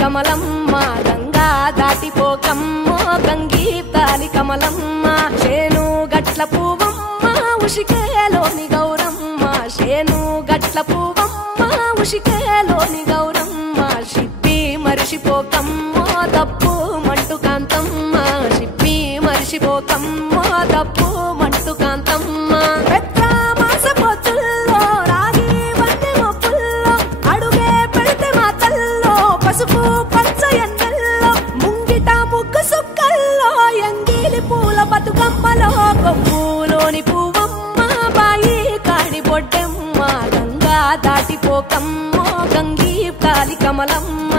కమలమ్మ గంగా దాటిపోకమ్మ గంగీతాలి కమలమ్మ శేను గట్ల పువ్వమ్మ ఉషికేలోని గౌరమ్మ శేను గట్ల పువ్వమ్మ ఉషికేలోని గౌరమ్మ షిప్పి మరిషిపోకమ్మ దప్పు మంటు కాంతమ్మ షిప్పి మరిషిపోకమ్మ దప్పు మంటు కాంతమ్మ పసుపు పచ్చ ఎండల్లో ముంగిట ముగ్గు సుక్కల్లో ఎంగిలి పూల బతుకమ్మలో కొమ్ములోని పువ్వమ్మ బాయి కాడి బొడ్డమ్మ గంగా దాటిపోకమ్మ గంగీతాలి కమలమ్మ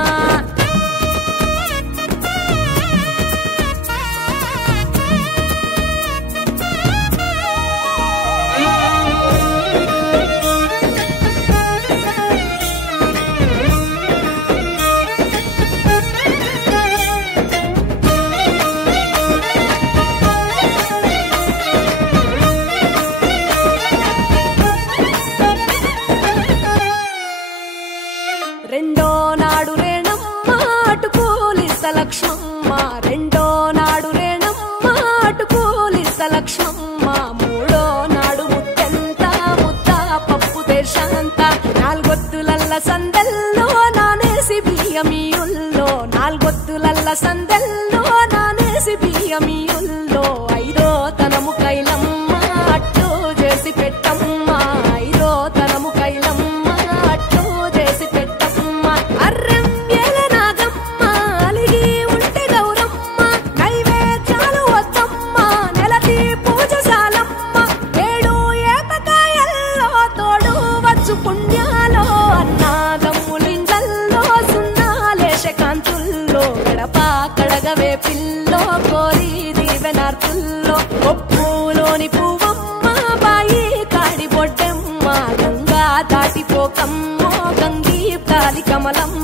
రెండో నాడు రేణమ్మ అటుకూలిస్త లక్ష్మమ్మ రెండో నాడు రేణమ్మ అటుకూలిస్త లక్ష్మమ్మ మూడో నాడు ముత్తెంత ముద్ద పప్పు దేశంత నాలుగొత్తులల్ల సందెల్లో నానేసి బియ్యమియుల్లో నాలుగొత్తులల్ల సందెల్లో నానేసి బియ్యమియుల్లో ఐదో తనము కైలమ్మ అట్టు చేసి పెట్టమ్మ ఐదో తనము కైలమ్మ పుణ్యాలో అన్నాదమ్ములింగల్లో సున్నాలేశ కాంతుల్లో గడప కడగవే పిల్లో కోరి దీవెనార్తుల్లో కొప్పులోని పువ్వమ్మ బాయి కాడి బొడ్డమ్మ గంగా దాటిపోకమ్మ గంగీతాలి కమలమ్మ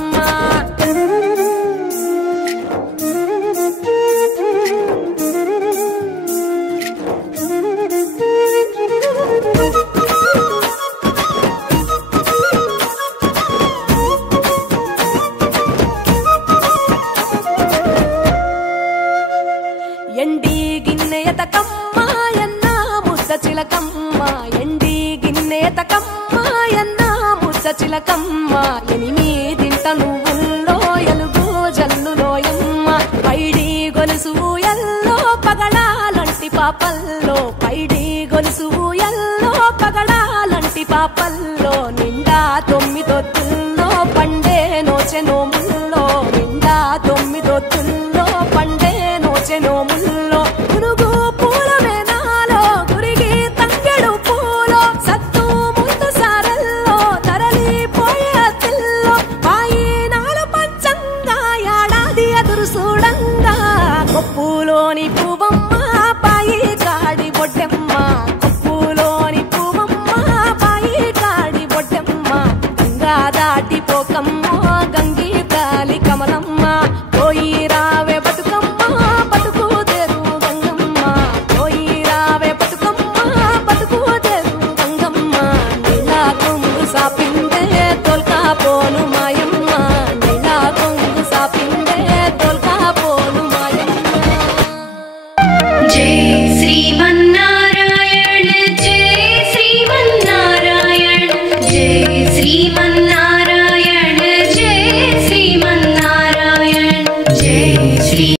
ఎండి గిన్నెయతకమ్మ ఎన్న ముద్ద చిలకమ్మ ఎండి గిన్నెయతకమ్మ ఎన్న ముద్ద చిలకమ్మ ఎనిమిదింట నువ్వుల్లో ఎలుగు జల్లులోయమ్మ పైడి గొలుసు ఎల్లో పగడాలంటి పాపల్లో పైడి గొలుసు ఎల్లో పగడాలంటి పాపల్లో నిండా తొమ్మిదొత్తుల్లో పండే నోచె నోముల్లో నిండా తొమ్మిదొత్తుల్లో పండే నోచె నోముల్లో పురుగు పూల మేనాలో గురిగి తంగెడు పూలో సత్తు ముందు సారల్లో తరలిపోయే అతిల్లో పాయి నాలు పంచంగా ఏడాది ఎదురు చూడంగా కొప్పులోని పువ్వమ్మ పాయి కాడి బొడ్డమ్మ కొప్పులోని పువ్వమ్మ పాయి కాడి బొడ్డమ్మ గంగా దాటి